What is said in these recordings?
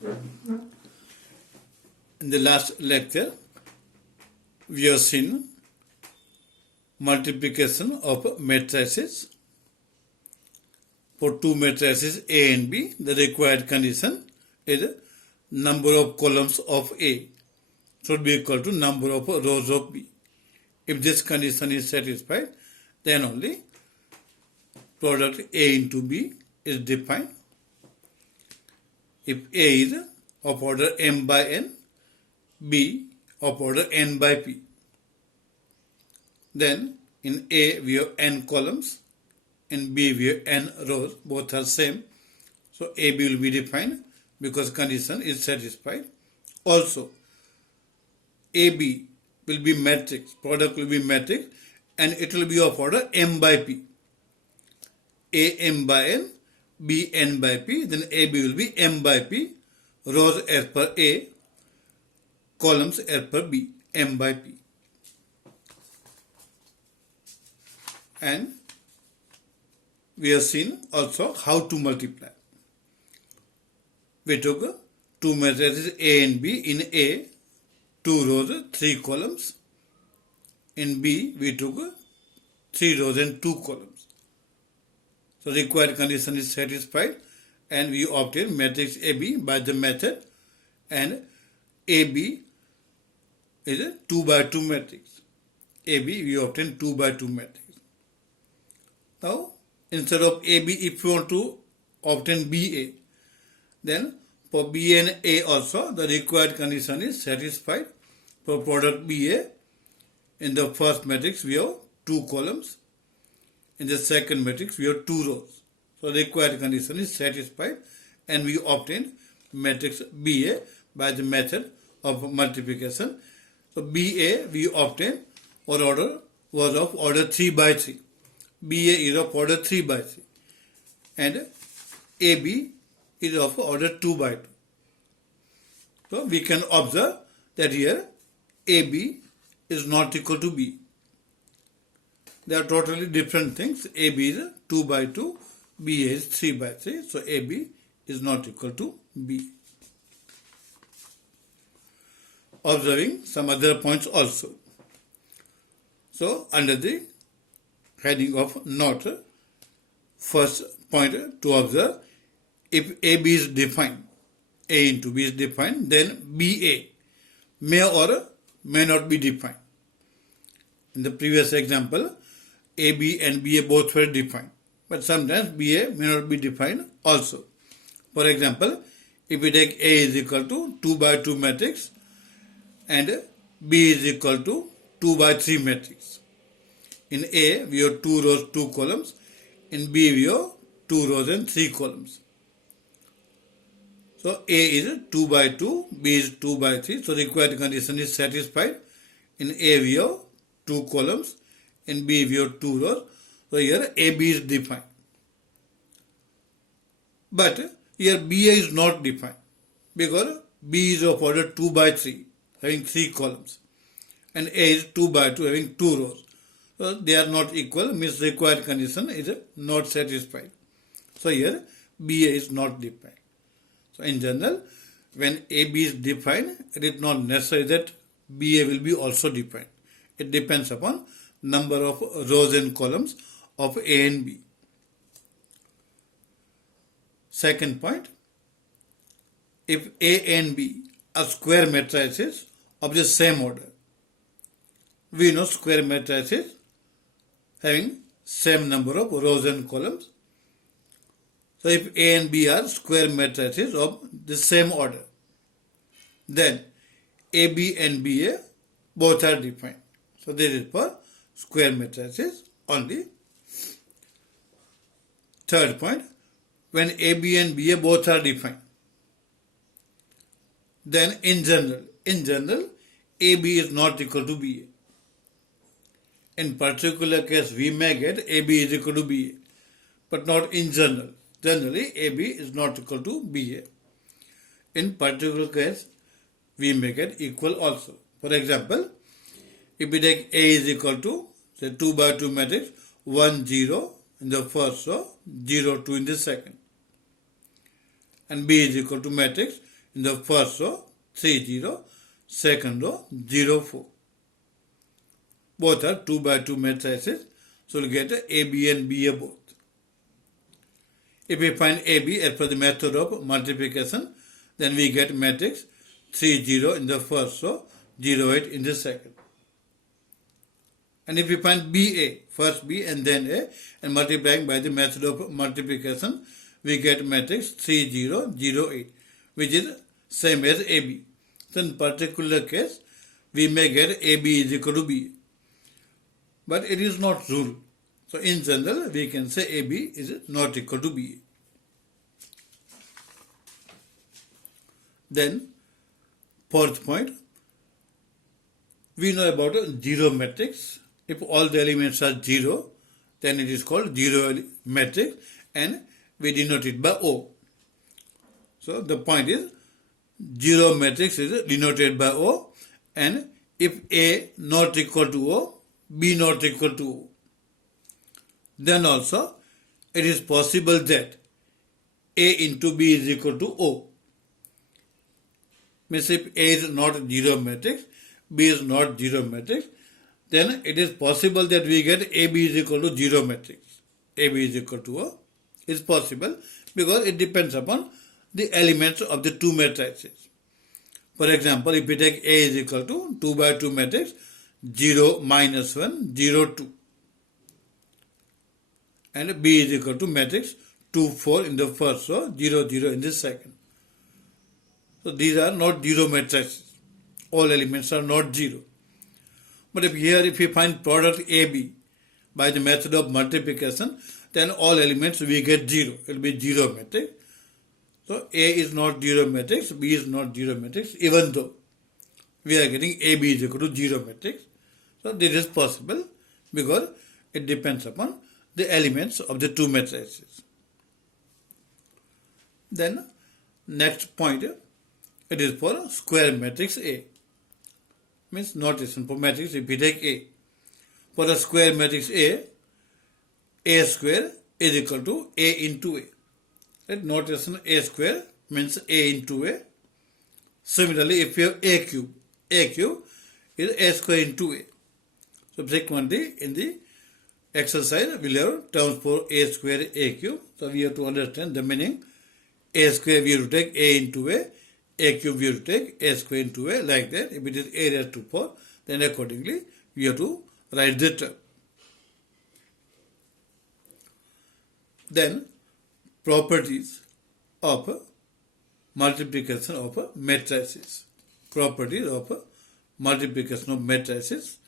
In the last lecture, we have seen multiplication of matrices. For two matrices A and B, the required condition is number of columns of A should be equal to number of rows of B. If this condition is satisfied, then only product A into B is defined. If A is of order m by n, B of order n by p, then in A we have n columns, in B we have n rows, both are same, so AB will be defined because condition is satisfied. Also, AB will be matrix, product will be matrix, and it will be of order m by p. A m by n, B n by p, then AB will be m by p, rows as per A, columns as per B, m by p. And we have seen also how to multiply. We took two matrices A and B. In A, 2 rows, 3 columns. In B, we took 3 rows and 2 columns. So required condition is satisfied and we obtain matrix AB by the method, and AB is a 2 by 2 matrix. AB we obtain 2 by 2 matrix. Now instead of AB, if you want to obtain BA, then for B and A also the required condition is satisfied. For product BA, in the first matrix we have 2 columns, in the second matrix we have 2 rows. So required condition is satisfied and we obtain matrix BA by the method of multiplication. So BA we obtain was of order 3 by 3. BA is of order 3 by 3 and AB is of order 2 by 2. So we can observe that here AB is not equal to B. They are totally different things. AB is 2 by 2, BA is 3 by 3. So AB is not equal to B. Observing some other points also. So under the heading of not, first point to observe, if AB is defined, A into B is defined, then BA may or may not be defined. In the previous example, AB and BA both were defined, but sometimes BA may not be defined also. For example, if we take A is equal to 2 by 2 matrix and B is equal to 2 by 3 matrix. In A, we have 2 rows, 2 columns. In B, we have 2 rows and 3 columns. So A is 2 by 2, B is 2 by 3. So required condition is satisfied. In A, we have 2 columns. In B, we have 2 rows. So here AB is defined. But here BA is not defined because B is of order 2 by 3, having 3 columns. And A is 2 by 2, having 2 rows. So they are not equal, means required condition is not satisfied. So here BA is not defined. So in general, when AB is defined, it is not necessary that BA will be also defined. It depends upon number of rows and columns of A and B. Second point, if A and B are square matrices of the same order, we know square matrices having same number of rows and columns. So if A and B are square matrices of the same order, then AB and BA both are defined. So this is for square matrices only. Third point, when AB and BA both are defined, then in general, AB is not equal to BA. In particular case, we may get AB is equal to BA, but not in general. Generally, AB is not equal to BA. In particular case, we make it equal also. For example, if we take A is equal to, say, 2 by 2 matrix, 1, 0 in the first row, 0, 2 in the second. And B is equal to matrix In the first row, 3, 0. Second row, 0, 4. Both are 2 by 2 matrices. So we'll get AB and BA both. If we find AB as per the method of multiplication, then we get matrix 3, 0 in the first row, 0, 8 in the second. And if we find BA, first B and then A, and multiplying by the method of multiplication, we get matrix 3, 0, 0, 8, which is same as AB. So in particular case, we may get AB is equal to B. But it is not rule. So in general, we can say AB is not equal to BA. Then, fourth point, we know about a zero matrix. If all the elements are 0, then it is called zero matrix and we denote it by O. So the point is, zero matrix is denoted by O, and if A not equal to O, B not equal to O, then also it is possible that A into B is equal to O. Means if A is not zero matrix, B is not zero matrix, then it is possible that we get AB is equal to zero matrix. AB is equal to O is possible because it depends upon the elements of the two matrices. For example, if we take A is equal to 2 by 2 matrix, 0, minus 1, 0, 2. And B is equal to matrix 2, 4 in the first row, 0, 0 in the second. So these are not zero matrices. All elements are not 0. But if we find product AB by the method of multiplication, then all elements we get 0. It will be 0 matrix. So A is not 0 matrix, B is not 0 matrix, even though we are getting AB is equal to 0 matrix. So this is possible because it depends upon the elements of the two matrices. Then next point, it is for square matrix A. Means notation for matrix if we take A. For a square matrix A square is equal to A into A. Right? Notation A square means A into A. Similarly, if you have A cube is A square into A. So frequently in the exercise we will have terms for A square, A cube. So we have to understand the meaning. A square we have to take A into A cube we have to take A square into A, like that. If it is A raised to 4, then accordingly we have to write the term. Then properties of multiplication of matrices. Properties of multiplication of matrices.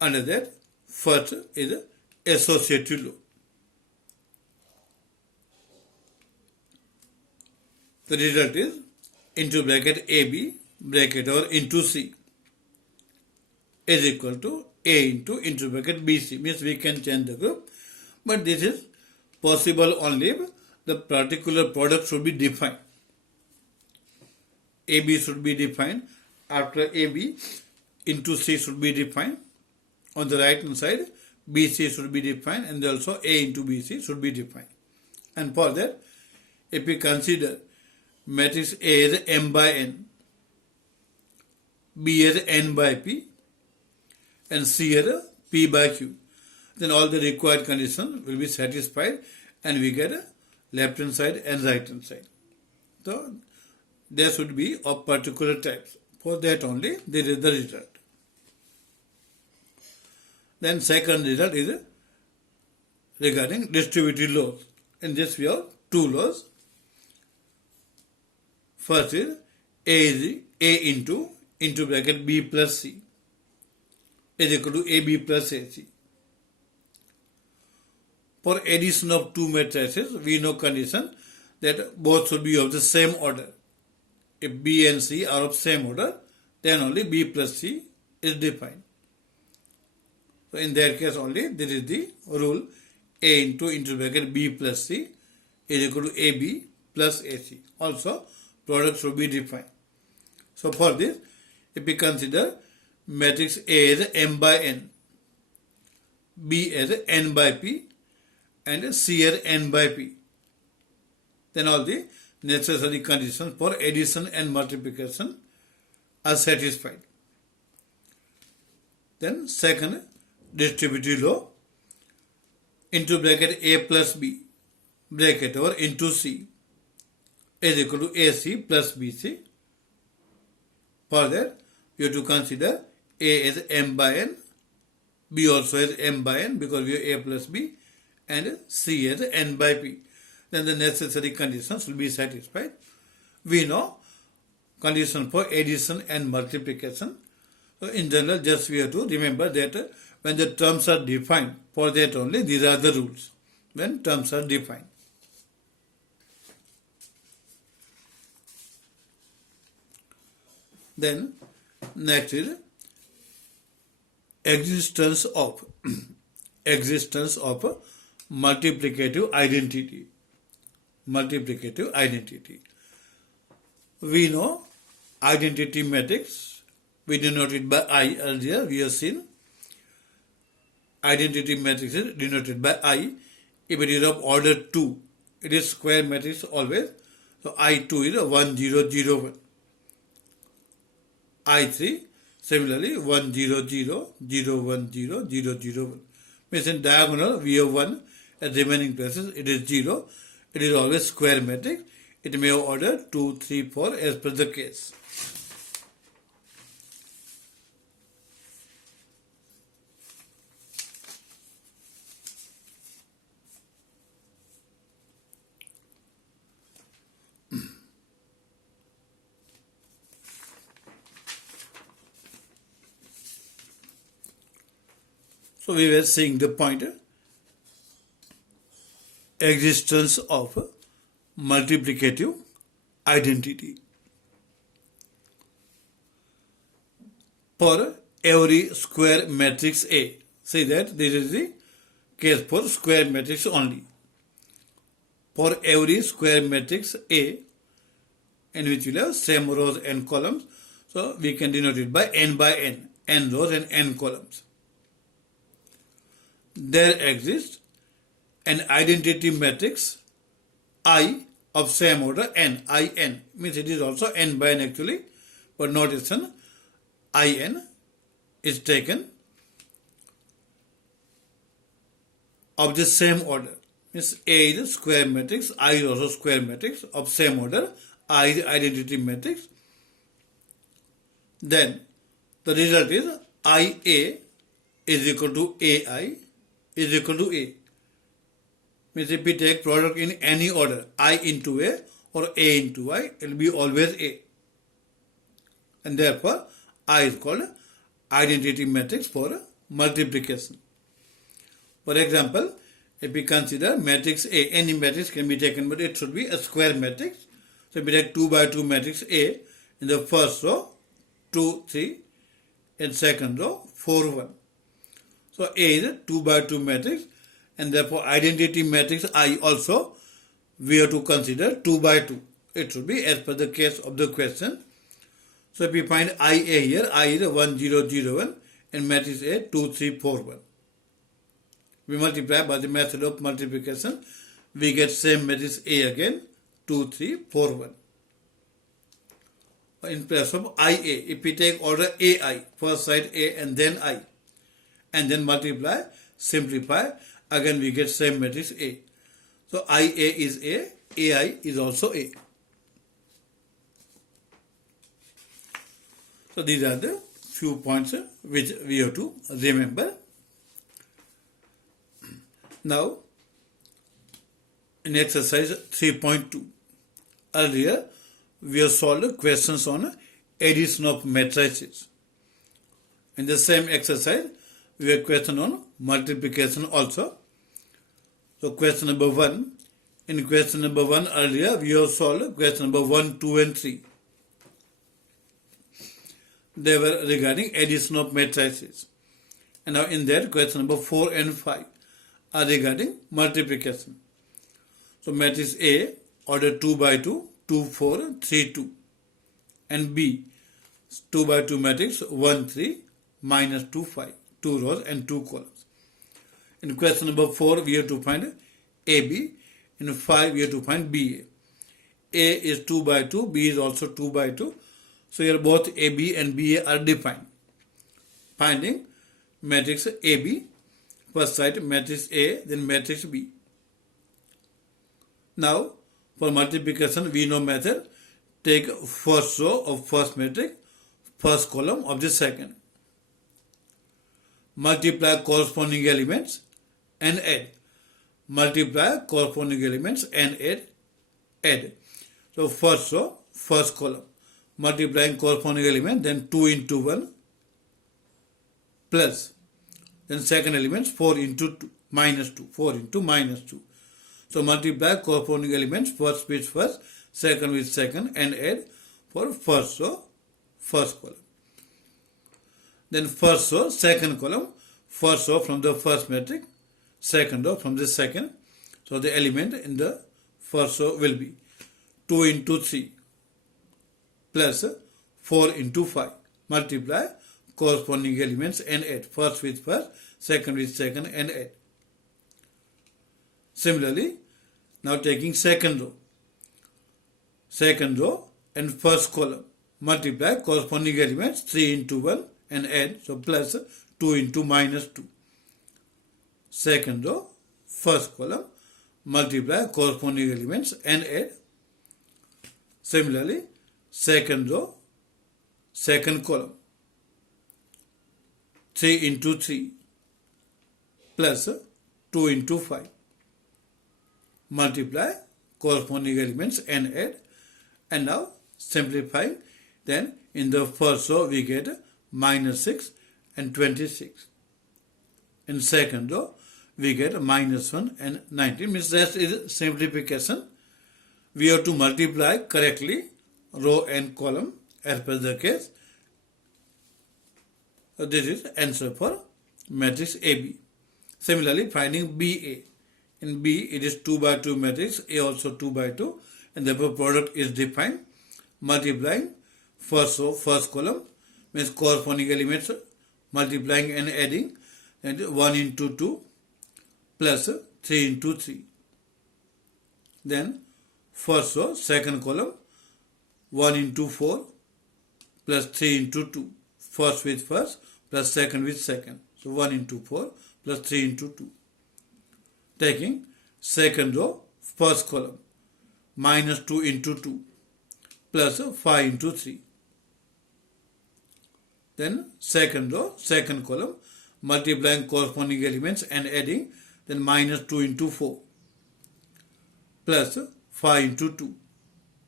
Under that, first is associative law. The result is into bracket AB bracket or into C is equal to A into bracket BC. Means we can change the group, but this is possible only if the particular product should be defined. AB should be defined. After AB, into C should be defined. On the right hand side, BC should be defined, and also A into BC should be defined. And for that, if we consider matrix A as M by N, B as N by P, and C as P by Q, then all the required conditions will be satisfied and we get a left hand side and right hand side. So there should be of particular types. For that only there is the result. Then second result is regarding distributive laws. In this we have two laws. First is A into bracket B plus C is equal to AB plus AC. For addition of two matrices, we know condition that both should be of the same order. If B and C are of same order, then only B plus C is defined. So in that case only, this is the rule. A into bracket B plus C is equal to AB plus AC. Also, product should be defined. So for this, if we consider matrix A as M by N, B as N by P, and C as N by P, then all the necessary conditions for addition and multiplication are satisfied. Then second, distributive law, into bracket A plus B, bracket or into C is equal to AC plus BC. For that, you have to consider A as M by N, B also as M by N because we have A plus B, and C as N by P. Then the necessary conditions will be satisfied. We know condition for addition and multiplication. So in general, just we have to remember that when the terms are defined, for that only these are the rules when terms are defined. Then next is existence of multiplicative identity. Multiplicative identity. We know identity matrix. We denote it by I earlier. We have seen identity matrix is denoted by I. If it is of order 2, it is square matrix always. So I2 is 1 0 0 1. I3 similarly 1 0 0 0 1 0 0 0 1. Means in diagonal we have 1, at remaining places it is 0. It is always square matrix. It may have order 2, 3, 4 as per the case. So we were seeing the point, existence of multiplicative identity. For every square matrix A, say that this is the case for square matrix only. For every square matrix A, in which we have same rows and columns, so we can denote it by n rows and n columns. There exists an identity matrix I of same order n, In, means it is also n by n actually, but notation In is taken of the same order. Means A is a square matrix, I is also square matrix of same order, I is identity matrix. Then the result is IA is equal to AI is equal to A. Means if we take product in any order, I into A or A into I, it will be always A. And therefore, I is called identity matrix for multiplication. For example, if we consider matrix A, any matrix can be taken, but it should be a square matrix. So if we take 2 by 2 matrix A, in the first row, 2, 3, in second row, 4, 1. So A is a 2 by 2 matrix, and therefore identity matrix I also we have to consider 2 by 2. It should be as per the case of the question. So if we find IA here, I is a 1 0 0 1 and matrix A 2 3 4 1. We multiply by the method of multiplication. We get same matrix A again 2 3 4 1. In place of IA, if we take order AI, first side A and then I, and then multiply, simplify, again we get same matrix A. So IA is A, AI is also A. So these are the few points which we have to remember. Now, in exercise 3.2, earlier we have solved questions on addition of matrices. In the same exercise, we have question on multiplication also. So question number 1. In question number 1 earlier, we have solved question number 1, 2 and 3. They were regarding addition of matrices. And now in that, question number 4 and 5 are regarding multiplication. So matrix A, order 2 by 2, 2, 4, 3, 2. And B, 2 by 2 matrix, 1, 3, minus 2, 5. 2 rows and 2 columns. In question number 4, we have to find AB. In 5, we have to find BA. A is 2 by 2, B is also 2 by 2. So here both AB and BA are defined. Finding matrix AB, first side matrix A, then matrix B. Now for multiplication we know method. Take first row of first matrix, first column of the second. Multiply corresponding elements and add. Multiply corresponding elements and add. So first row, first column. Multiplying corresponding element, then 2 into 1 plus. Then second element 4 into 2, minus 2. 4 into minus 2. So multiply corresponding elements, first with first, second with second, and add for first row, first column. Then first row, second column, first row from the first matrix, second row from the second. So the element in the first row will be 2 into 3 plus 4 into 5. Multiply corresponding elements and add. First with first, second with second, and add. Similarly, now taking second row and first column. Multiply corresponding elements 3 into 1 and add. So plus 2 into minus 2. Second row, first column. Multiply corresponding elements and add. Similarly, second row, second column. 3 into 3 plus 2 into 5. Multiply corresponding elements and add. And now simplifying, then in the first row we get minus 6 and 26. In second row we get minus 1 and 19. Means that is simplification. We have to multiply correctly row and column as per the case. So this is answer for matrix AB. Similarly, finding BA. In B, it is 2 by 2 matrix, A also 2 by 2, and therefore product is defined. Multiplying first row, first column, means corresponding elements, multiplying and adding, and 1 into 2 plus 3 into 3. Then first row, second column, 1 into 4 plus 3 into 2. First with first plus second with second. So 1 into 4 plus 3 into 2. Taking second row, first column, minus 2 into 2 plus 5 into 3. Then second row, second column, multiplying corresponding elements and adding, then minus 2 into 4 plus 5 into 2.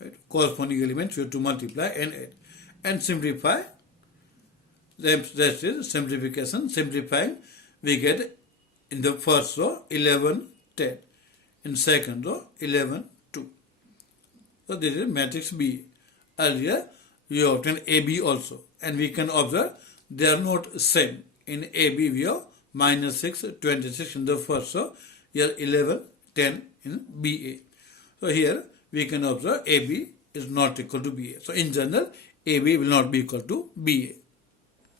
Right? Corresponding elements we have to multiply and add. And simplify. That is simplification. Simplifying, we get in the first row 11, 10. In second row 11, 2. So this is matrix B. Earlier we obtained AB also, and we can observe they are not same. In AB we have minus 6, 26 in the first row. Here 11, 10 in BA. So here we can observe AB is not equal to BA. So in general AB will not be equal to BA.